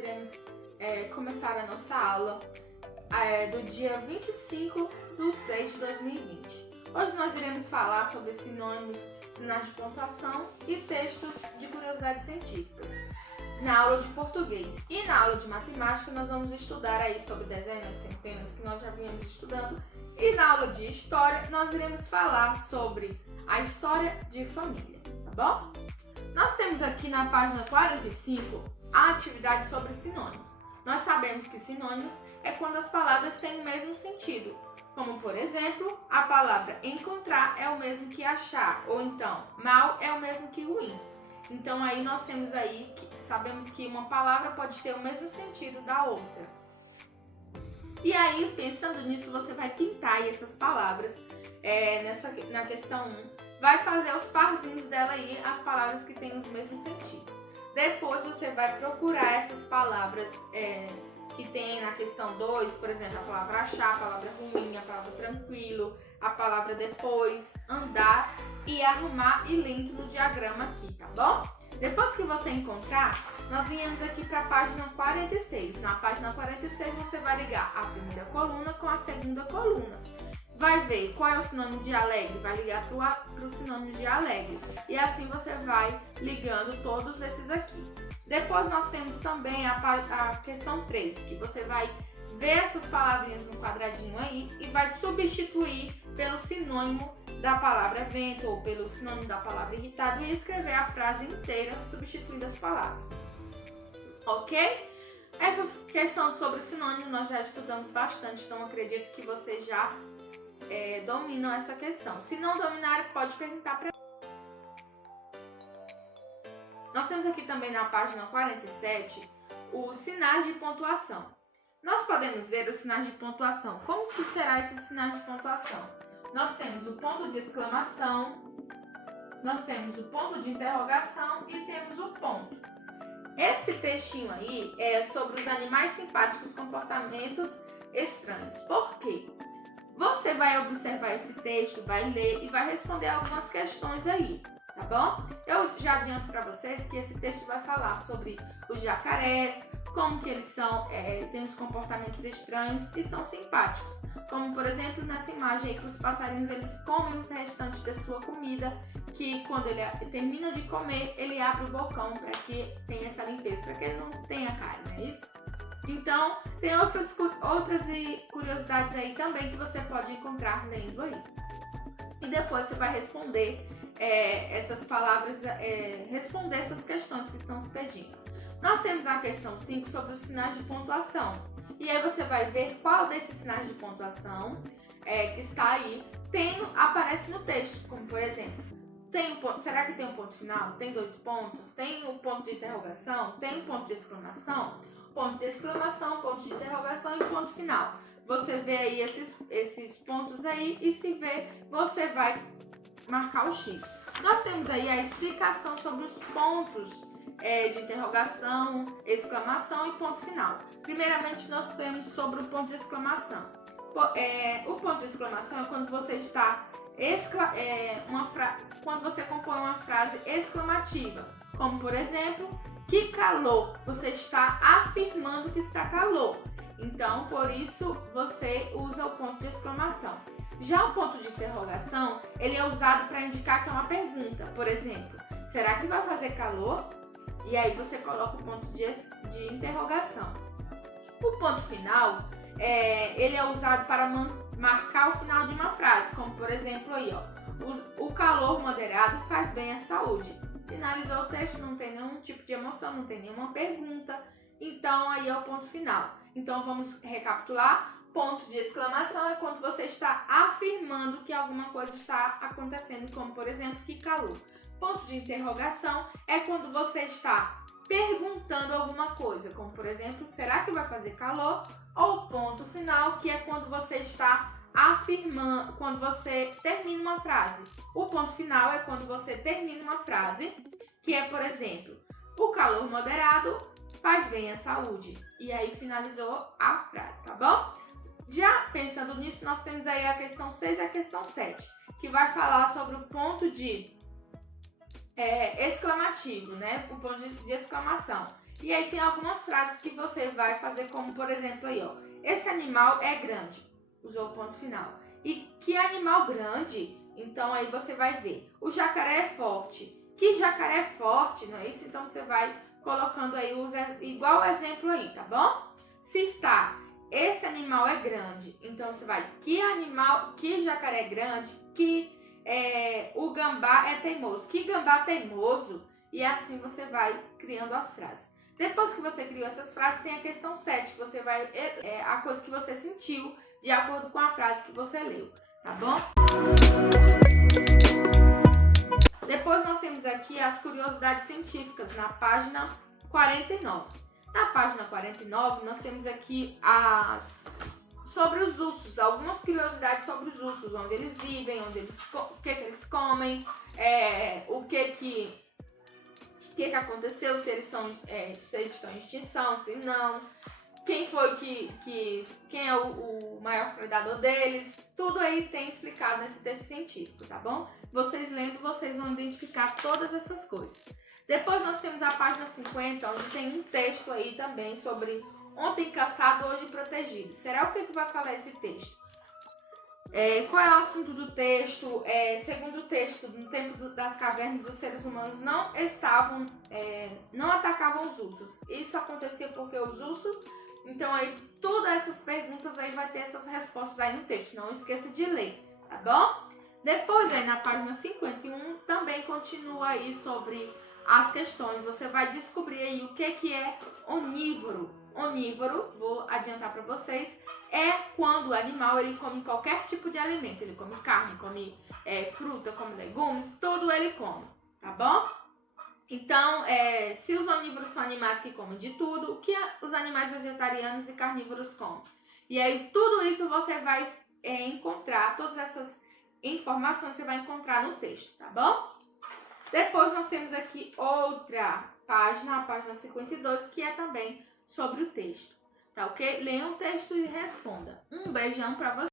iremos começar a nossa aula do dia 25/6/2020. Hoje nós iremos falar sobre sinônimos, sinais de pontuação e textos de curiosidades científicas na aula de português. E na aula de matemática nós vamos estudar aí sobre dezenas, centenas, que nós já viemos estudando. E na aula de história nós iremos falar sobre a história de família, tá bom? Nós temos aqui na página 45 a atividade sobre sinônimos. Nós sabemos que sinônimos é quando as palavras têm o mesmo sentido, como por exemplo, a palavra encontrar é o mesmo que achar, ou então mal é o mesmo que ruim. Então aí nós temos aí, sabemos que uma palavra pode ter o mesmo sentido da outra. E aí, pensando nisso, você vai pintar aí essas palavras na questão 1. Vai fazer os parzinhos dela aí, as palavras que têm o mesmo sentido. Depois você vai procurar essas palavras que tem na questão 2, por exemplo, a palavra achar, a palavra ruim, a palavra tranquilo, a palavra depois, andar e arrumar e link no diagrama aqui, tá bom? Depois que você encontrar, nós viemos aqui para a página 46. Na página 46 você vai ligar a primeira coluna com a segunda coluna. Vai ver qual é o sinônimo de alegre, vai ligar para o sinônimo de alegre. E assim você vai ligando todos esses aqui. Depois nós temos também a questão 3, que você vai ver essas palavrinhas no quadradinho aí e vai substituir pelo sinônimo da palavra vento ou pelo sinônimo da palavra irritado e escrever a frase inteira substituindo as palavras. Ok? Essas questões sobre sinônimo nós já estudamos bastante, então acredito que vocês já dominam essa questão. Se não dominarem, pode perguntar para mim. Nós temos aqui também na página 47 os sinais de pontuação. Nós podemos ver os sinais de pontuação. Como que será esses sinais de pontuação? Nós temos o ponto de exclamação, nós temos o ponto de interrogação e temos o ponto. Esse textinho aí é sobre os animais simpáticos, comportamentos estranhos. Por quê? Você vai observar esse texto, vai ler e vai responder algumas questões aí, tá bom? Eu já adianto para vocês que esse texto vai falar sobre os jacarés, como que eles são, têm os comportamentos estranhos e são simpáticos. Como, por exemplo, nessa imagem aí que os passarinhos eles comem os restantes da sua comida, que quando ele termina de comer, ele abre o bocão para que tenha essa limpeza, para que ele não tenha cárie, não é isso? Então, tem outras curiosidades aí também que você pode encontrar lendo aí. E depois você vai responder essas palavras, responder essas questões que estão se pedindo. Nós temos na questão 5 sobre os sinais de pontuação. E aí você vai ver qual desses sinais de pontuação que está aí aparece no texto. Como por exemplo, será que tem um ponto final? Tem 2 pontos? Tem um ponto de interrogação? Tem um ponto de exclamação? Ponto de exclamação, ponto de interrogação e ponto final. Você vê aí esses pontos aí e se vê, você vai marcar o X. Nós temos aí a explicação sobre os pontos de interrogação, exclamação e ponto final. Primeiramente, nós temos sobre o ponto de exclamação. O ponto de exclamação é quando você está quando você compõe uma frase exclamativa, como por exemplo, que calor. Você está afirmando que está calor. Então, por isso você usa o ponto de exclamação. Já o ponto de interrogação, ele é usado para indicar que é uma pergunta. Por exemplo, será que vai fazer calor? E aí você coloca o ponto de interrogação. O ponto final, ele é usado para marcar o final de uma frase, como por exemplo aí, ó, o calor moderado faz bem à saúde. Finalizou o texto, não tem nenhum tipo de emoção, não tem nenhuma pergunta, então aí é o ponto final. Então vamos recapitular. Ponto de exclamação é quando você está afirmando que alguma coisa está acontecendo, como por exemplo, que calor. Ponto de interrogação é quando você está perguntando alguma coisa, como por exemplo, será que vai fazer calor? Ou ponto final, que é quando você está afirmando, quando você termina uma frase. O ponto final é quando você termina uma frase, que é, por exemplo, o calor moderado faz bem à saúde. E aí finalizou a frase, tá bom? Já pensando nisso, nós temos aí a questão 6 e a questão 7, que vai falar sobre o ponto de exclamativo, né? O ponto de exclamação. E aí tem algumas frases que você vai fazer, como por exemplo aí, ó. Esse animal é grande. Usou o ponto final. E que animal grande? Então aí você vai ver. O jacaré é forte. Que jacaré é forte, não é isso? Então você vai colocando aí igual o exemplo aí, tá bom? Se está, esse animal é grande. Então você vai, que jacaré é grande? Que o gambá é teimoso. Que gambá teimoso? E assim você vai criando as frases. Depois que você criou essas frases, tem a questão 7, que você vai a coisa que você sentiu de acordo com a frase que você leu, tá bom? Depois nós temos aqui as curiosidades científicas na página 49. Na página 49 nós temos aqui sobre os ursos, algumas curiosidades sobre os ursos, onde eles vivem, o que eles comem, o que aconteceu, se eles estão em extinção, se não, quem é o maior predador deles, tudo aí tem explicado nesse texto científico, tá bom? Vocês lendo, vocês vão identificar todas essas coisas. Depois nós temos a página 50, onde tem um texto aí também sobre ontem caçado, hoje protegido. Será o que vai falar esse texto? Qual é o assunto do texto? Segundo o texto, no tempo das cavernas, os seres humanos não atacavam os ursos. Isso acontecia porque os ursos... Então aí, todas essas perguntas aí vai ter essas respostas aí no texto. Não esqueça de ler, tá bom? Depois aí na página 51 também continua aí sobre as questões. Você vai descobrir aí o que é onívoro. Onívoro, vou adiantar para vocês, é quando o animal ele come qualquer tipo de alimento. Ele come carne, come fruta, come legumes, tudo ele come, tá bom? Então, se os onívoros são animais que comem de tudo, o que os animais vegetarianos e carnívoros comem? E aí, tudo isso você vai encontrar, todas essas informações você vai encontrar no texto, tá bom? Depois nós temos aqui outra página, a página 52, que é também sobre o texto, tá ok? Leia o texto e responda. Um beijão pra você.